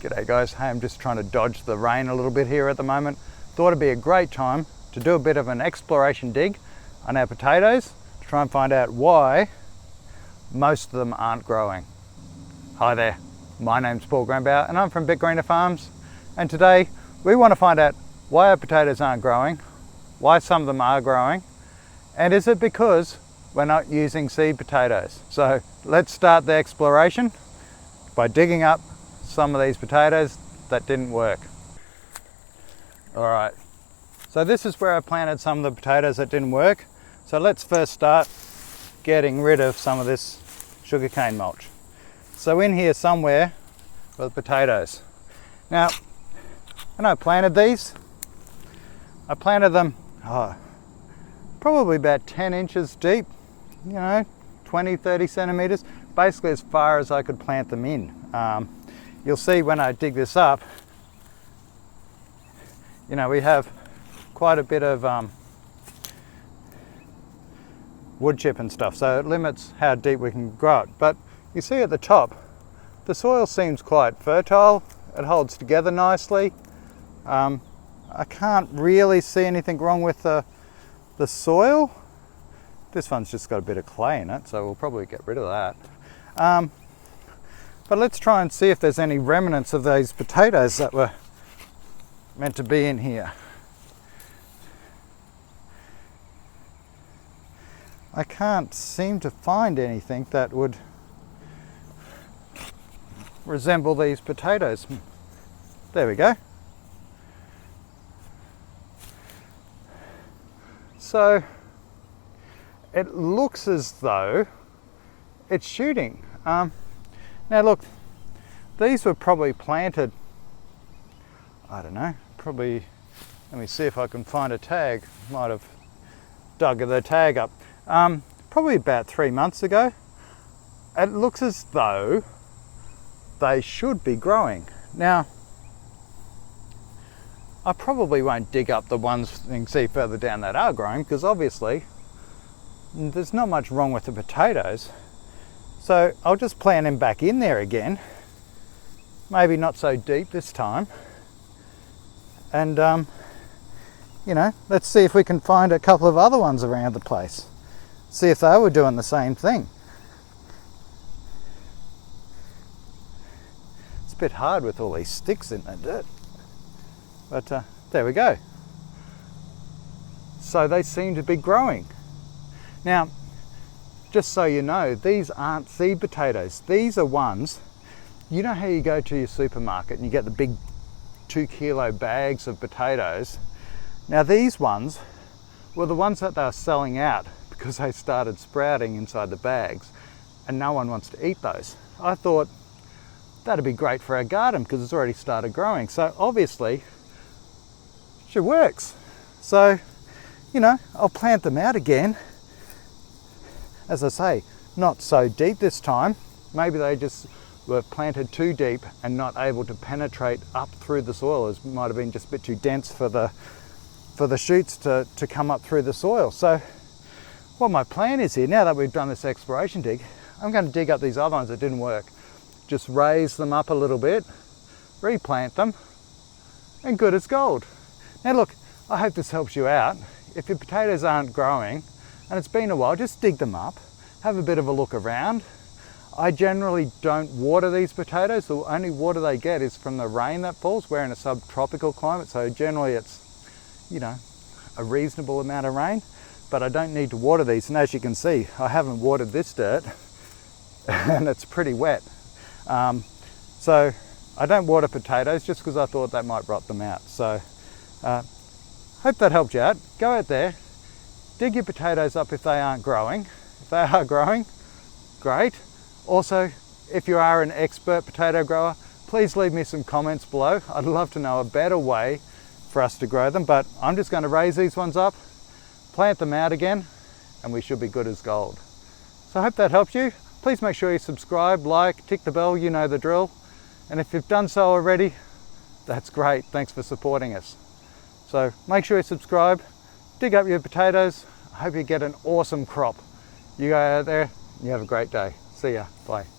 G'day guys, hey, I'm just trying to dodge the rain a little bit here at the moment. Thought it'd be a great time to do a bit of an exploration dig on our potatoes to try and find out why most of them aren't growing. Hi there, my name's Paul Granbauer and I'm from Bit Greener Farms, and today we want to find out why our potatoes aren't growing, why some of them are growing, and is it because we're not using seed potatoes. So let's start the exploration by digging up some of these potatoes that didn't work. All right, so this is where I planted some of the potatoes that didn't work. So let's first start getting rid of some of this sugarcane mulch. So in here somewhere are the potatoes. Now, when I planted these, I planted them probably about 10 inches deep, 20, 30 centimeters, basically as far as I could plant them in. You'll see when I dig this up, we have quite a bit of wood chip and stuff, so it limits how deep we can grow it. But you see at the top, the soil seems quite fertile. It holds together nicely. I can't really see anything wrong with the soil. This one's just got a bit of clay in it, so we'll probably get rid of that. But let's try and see if there's any remnants of those potatoes that were meant to be in here. I can't seem to find anything that would resemble these potatoes. There we go. So it looks as though it's shooting. Now look, these were probably planted, I don't know, probably, let me see if I can find a tag. Might have dug the tag up. Probably about 3 months ago. It looks as though they should be growing. Now, I probably won't dig up the ones you can see further down that are growing, because obviously there's not much wrong with the potatoes. So I'll just plant them back in there again, maybe not so deep this time, and let's see if we can find a couple of other ones around the place, see if they were doing the same thing. It's a bit hard with all these sticks in the dirt, but there we go. So they seem to be growing. Now, just so you know, these aren't seed potatoes. These are ones, you know how you go to your supermarket and you get the big 2-kilo bags of potatoes? Now these ones were the ones that they were selling out because they started sprouting inside the bags and no one wants to eat those. I thought that'd be great for our garden because it's already started growing. So obviously, she works. So, I'll plant them out again. As I say, not so deep this time. Maybe they just were planted too deep and not able to penetrate up through the soil. It might have been just a bit too dense for the shoots to come up through the soil. So what my plan is here, now that we've done this exploration dig, I'm going to dig up these other ones that didn't work. Just raise them up a little bit, replant them, and good as gold. Now look, I hope this helps you out. If your potatoes aren't growing, and it's been a while, just dig them up, have a bit of a look around. I generally don't water these potatoes. The only water they get is from the rain that falls. We're in a subtropical climate, so generally it's, a reasonable amount of rain, but I don't need to water these. And as you can see, I haven't watered this dirt and it's pretty wet. So I don't water potatoes just because I thought that might rot them out. So hope that helped you out. Go out there, dig your potatoes up if they aren't growing. If they are growing, great. Also, if you are an expert potato grower, please leave me some comments below. I'd love to know a better way for us to grow them, but I'm just going to raise these ones up, plant them out again, and we should be good as gold. So I hope that helped you. Please make sure you subscribe, like, tick the bell, you know the drill. And if you've done so already, that's great. Thanks for supporting us. So make sure you subscribe, dig up your potatoes. I hope you get an awesome crop. You go out there, you have a great day. See ya, bye.